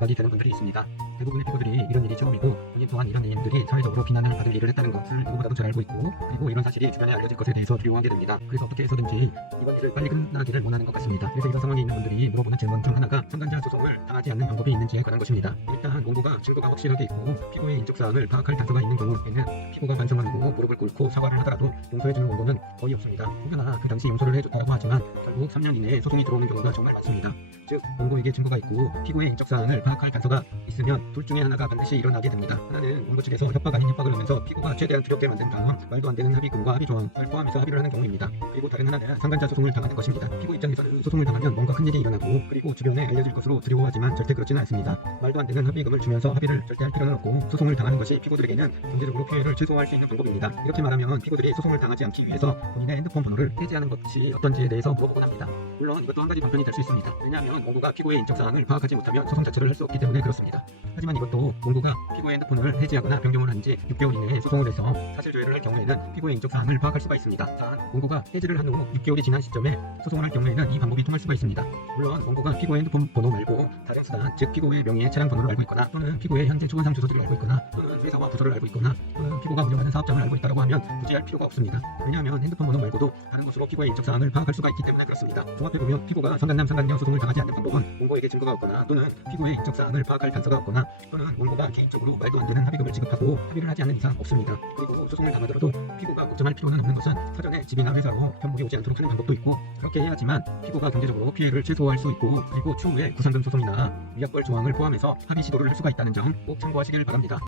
발각이 되는 분들이 있습니다. 대부분의 피고들이 이런 일이 처음이고 본인 또한 이런 일들이 사회적으로 비난을 받을 일을 했다는 것을 누구보다도 잘 알고 있고, 그리고 이런 사실이 주변에 알려질 것에 대해서 두려워하게 됩니다. 그래서 어떻게 해서든지 이번 일을 빨리 끝나기를 원하는 것 같습니다. 그래서 이런 상황에 있는 분들이 물어보는 질문 중 하나가 상간자 소송을 당하지 않는 방법이 있는지에 관한 것입니다. 일단 원고가 증거가 확실하게 있고 피고의 인적사항을 파악할 단서가 있는 경우에는 피고가 반성하고 무릎을 꿇고 사과를 하더라도 용서해주는 원고는 거의 없습니다. 혹여나 그 당시 용서를 해줬다고 하지만 결국 3년 이내에 소송이 들어오는 경우가 정말 많습니다. 즉 원고에게 증거가 있고 피고의 인적사항을 파악할 단서가 있으면 둘 중에 하나가 반드시 일어나게 됩니다. 하나는 원고 측에서 협박 아닌 협박을 하면서 피고가 최대한 두렵게 만든 다음 말도 안 되는 합의금과 합의조항을 포함해서 합의를 하는 경우입니다. 그리고 다른 하나는 상간자 소송을 당하는 것입니다. 피고 입장에서는 소송을 당하면 뭔가 큰일이 일어나고 그리고 주변에 알려질 것으로 두려워하지만 절대 그렇지는 않습니다. 말도 안 되는 합의금을 주면서 합의를 절대 할 필요는 없고 소송을 당하는 것이 피고들에게는 경제적으로 피해를 최소화할 수 있는 방법입니다. 이렇게 말하면 피고들이 소송을 당하지 않기 위해서 본인의 핸드폰 번호를 해지하는 것이 어떤지에 대해서 물어보곤 합니다. 물론 이것도 한 가지 방편이 될 수 있습니다. 왜냐하면 원고가 피고의 인적사항을 파악하지 못하면 소송 자체를 할 수 없기 때문에 그렇습니다. 하지만 이것도 원고가 피고의 핸드폰을 해지하거나 변경을 한 지 6개월 이내에 소송을 해서 사실조회를 할 경우에는 피고의 인적사항을 파악할 수가 있습니다. 단 원고가 해지를 한 후 6개월이 지난 시점에 소송을 할 경우에는 이 방법이 통할 수가 있습니다. 물론 원고가 피고의 핸드폰 번호 말고 다른 수단, 즉 피고의 명의의 차량 번호를 알고 있거나 또는 피고의 현재 초관상 주소지를 알고 있거나 또는 회사와 부서를 알고 있거나 또는 피고가 운영하는 사업장을 알고 있다고 하면 굳이 할 필요가 없습니다. 왜냐하면 핸드폰 번호 말고도 다른 것으로 피고의 인적사항을 파악할 수가 있기 때문에 그렇습니다. 종합해보면 피고가 상간남 상간녀 소송을 당하지 않는 방법은 원고에게 증거가 없거나 또는 피고의 인적사항을 파악할 단서가 없거나 또는 원고가 개인적으로 말도 안 되는 합의금을 지급하고 합의를 하지 않는 이상 없습니다. 그리고 소송을 당하더라도 피고가 걱정할 필요는 없는 것은 사전에 집이나 회사로 편목이 오지 않도록 하는 방법도 있고, 그렇게 해야지만 피고가 경제적으로 피해를 최소화할 수 있고 그리고 추후에 구상금 소송이나 위약벌 조항을 포함해서 합의 시도를 할 수가 있다는 점 꼭 참고하시길 바랍니다.